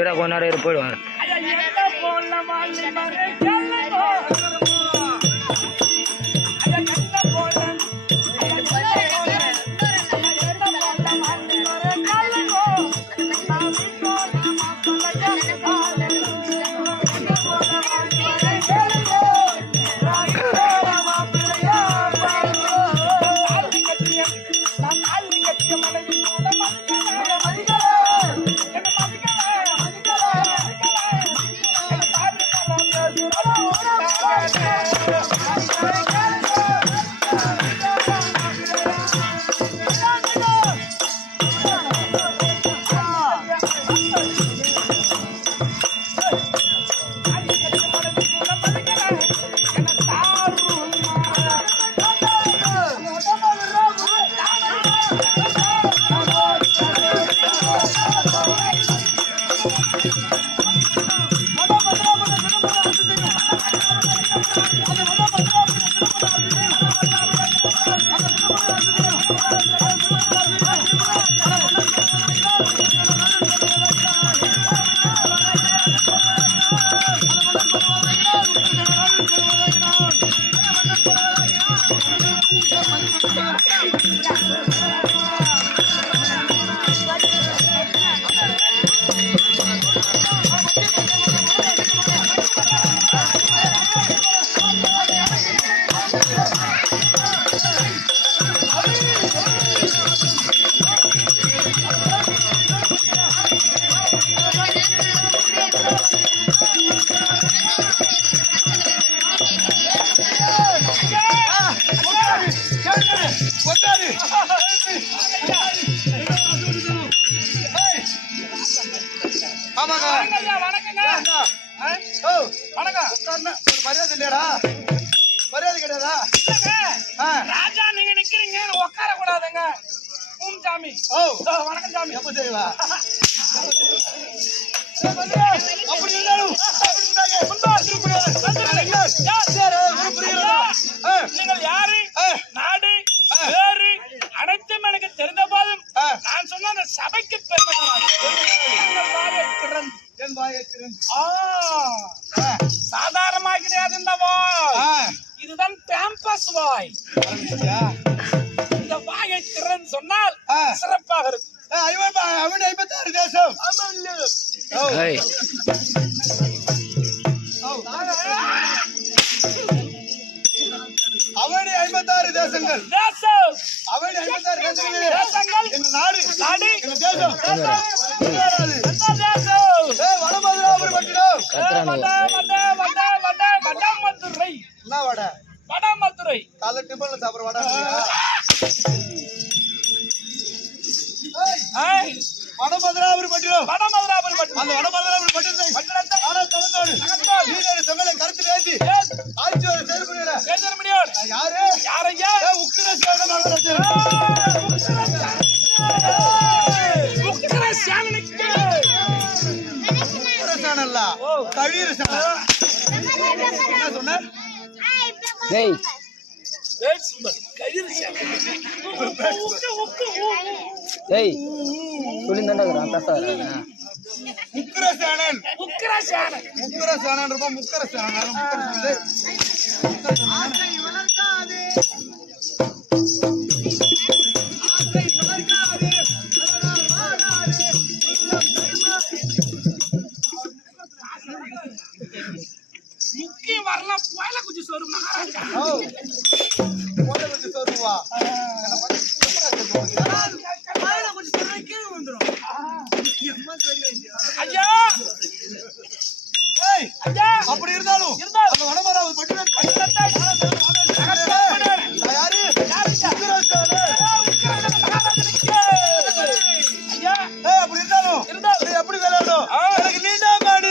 இட கொஞ்ச நேரம் போயிடுவார். மரியாதை இல்லையடா, மரியாதை கிடையாதா? ராஜா நீங்க நிக்கிறீங்க, உட்கார கூடாதுங்க. சாமி வணக்கம் சாமி. எப்ப செய்வா? அப்படி இருந்தாலும் நீங்கள் யாரு, நாடு, வேறு அனைத்தும் எனக்கு தெரிந்த போதும் நான் சொன்ன அந்த சபைக்கு பெருமை. சாதாரணமா கிடையாது இந்த வாய், இதுதான் பேம்பஸ் வாய். இந்த வாயை திறன் சொன்னால் சிறப்பாக இருக்கும். அவன் 56 தேசம், அவனே 56 தேசங்கள், அவனே 56 தேசங்கள். எங்க நாடு, எங்க தேசம் வடமதுராபுரம் பட்டினம். வடமதுரை என்ன வடை? வடமதுரை காலை டிபன்ல சாப்பிடுற வடை. வடமதுராபுரம் பட்டினம், வடமதுராபுரம் பட்டினம். அந்த வடமதுராபுரம் பட்டினத்தை தனத்தோடு சங்கலை கருத்து வேண்டி ஆட்சி ஒரு செயல்படுகிற முடியாது. யாரு? யாரையா? முக்கியம் வரலாம். கோயில குச்சி சோறு மகாராஜா சொல்லுவா ஐயா. அப்படி இருந்தாலும் வடமராவது பட்டினத்தை யாரு? அப்படி இருந்தாலும் எப்படி விளையாடும்? எனக்கு நீண்டா மாடி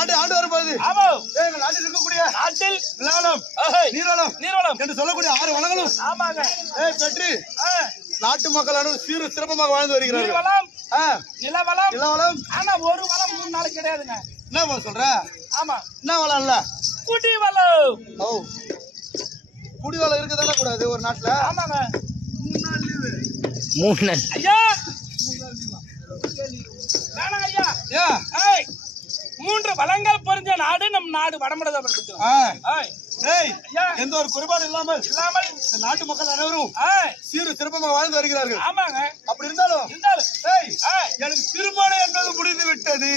நாட்டை ஆண்டு வரும்போது ஆமா எங்கள் நாட்டில் இருக்கக்கூடிய நாட்டில் நிலவளம் நீர்வளம் நீர்வளம் என்று சொல்லக்கூடிய 6 வளங்களும் ஆமாங்க பெற்று நாட்டு மக்கள் அனைவரும் சீரும் சிறப்பமாக வாழ்ந்து வருகிறார்கள். நீர்வளம் நிலவளம் நிலவளம் ஆனா ஒரு வளம் 3 நாள் கிடையாதுங்க. என்ன சொல்ற? ஆமா என்ன வளம் இல்ல? குடிவளம். ஓ குடிவளம் இருக்கதானே கூடாது ஒரு நாட்டுல. ஆமாங்க 3 நாள் லீவு. 3 நாள் ஐயா வேணாம் ஐயா. ஏய் 3 வளங்கள் பொருந்திய நாடு நம் நாடு வடமடதா இருக்கு. எந்த ஒரு குறைபாடு இல்லாமல் இந்த நாட்டு மக்கள் அனைவரும் சீரும் சிறப்பாக வாழ்ந்து வருகிறார்கள். ஆமாங்க. அப்படி இருந்தாலும் எனக்கு திருமணம் என்பது முடிந்து விட்டது.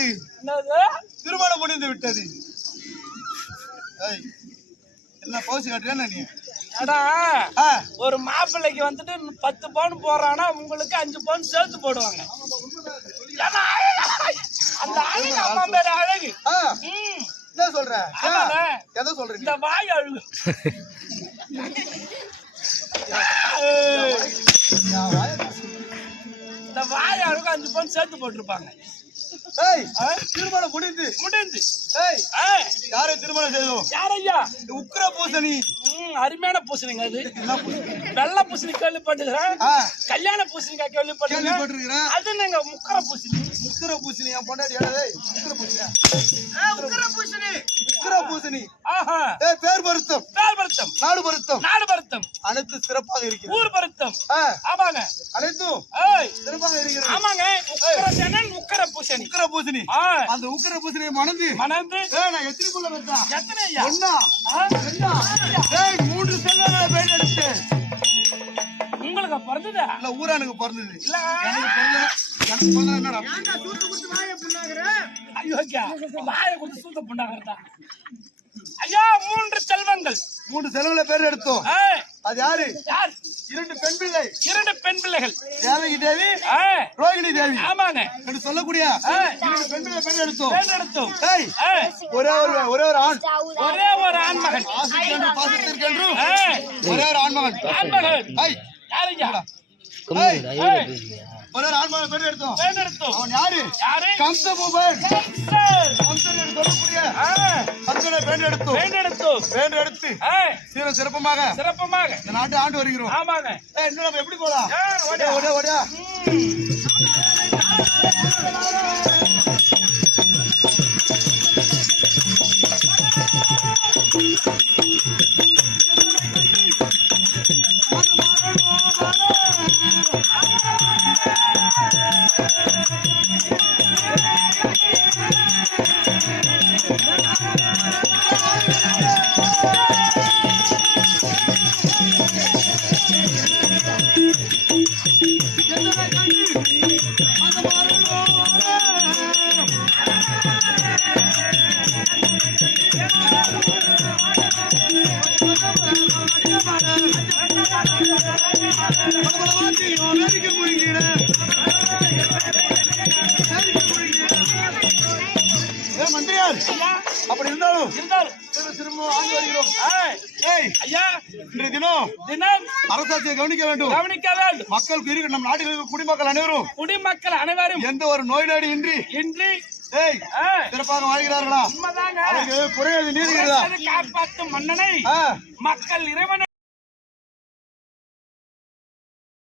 திருமணம் முடிந்து விட்டது. என்ன பவுசி காட்டுறியா நீ? ஒரு மாப்பிள்ளைக்கு வந்துட்டு 10 பவுன் போறானா உங்களுக்கு 5 பவுன் சேர்த்து போடுவாங்க. அந்த அழகு அம்மா பேரு அழகு. என்ன சொல்ற? எதை சொல்ற? இந்த வாய் அழகு. இந்த வாய் அழகு 5 பவுன் சேர்த்து போட்டிருப்பாங்க. திருமணம் முடிந்து யாரை திருமணம் செய்தோம்? யாரையா? உக்கிர பூசணி. அருமையான பூசணிங்க. அது வெள்ளை பூசணி கேள்விப்பட்டிருக்கிறேன். கல்யாண பூசணிக்காய் கேள்விப்பட்டிருக்கிறேன். அது நீங்க முக்கர பூசணி. முக்கர பூசணி என் பொண்டாட்டி முக்கர பூசணியா? முக்கர பூசணி. முக்கர பூசணி. பேர் பொருத்தம். பேர் பொருத்தம். நாடு பொருத்தம். நாடு பொருத்தம். அனைத்து சிறப்பாக இருக்கிறது. ஊர் பொருத்தம். ஆமாங்க. அனைத்தும் சிறப்பாக இருக்கிறது. ஆமாங்க. உக்கர பூசணி. உக்கர பூசணி. அந்த உக்கர பூசணியை மணந்து நான் எத்தனை புள்ள பெற்றா? எத்தனை ஐயா? ஒண்ணா? ரெண்டா? 3 செல்வங்களை பேர் எடுத்து. உங்களுக்கு பிறந்ததா? இல்ல ஊரானுக்கு பிறந்தது. இல்ல எனக்கு பிறந்தது என்னடா? ஏன்டா சூத்து குத்து வாயை புண்ணாகற? ஐயோ ஐயா வாயை குத்து சூத்த புண்ணாகறதா? ஐயா 3 செல்வங்கள். 3 செல்வங்களை பேர் எடுத்தோம். அது யாரு? யார்? 2 பெண் பிள்ளை. 2 பெண் பிள்ளைகள். தேவகி தேவி, ரோகிணி தேவி. ஆமாங்க. என்று சொல்லக்கூடிய 2 பெண் பிள்ளை பேர் எடுத்தோம். பேர் எடுத்தோம். ஒரே ஒரு ஆண். ஒரே ஒரு ஆண் மகன். பாசத்திற்கென்று ஒரே ஒரு ஆண் மகன். ஆண் மகன். யாருங்க? ஒரே ஒரு ஆண் மகன் பேர் எடுத்தோம். பேர் எடுத்தோம். அவன் யாரு? யாரு? கம்சபூபன். கம்சன் என்று சொல்லக்கூடிய கம்சனை பேர் எடுத்தோம். பேர் எடுத்தோம். பேர் எடுத்து சீரும் சிறப்பமாக இந்த நாட்டை ஆண்டு வருகிறோம். ஆமாங்க. இன்னும் நம்ம எப்படி போலாம்? ஓடியா மந்திரியார் அப்படி இருந்தாலும் இன்றைய தினம் அரசாட்சியை கவனிக்க வேண்டும். மக்களுக்கு இருக்கு நம் நாட்டில் இருக்க குடிமக்கள் அனைவரும் எந்த ஒரு நோய் நொடி இன்றி சிறப்பாக வாழ்கிறார்களா? அவருக்கு குறைவது நீதி காப்பாற்றும் மன்னனை மக்கள் இறைவன்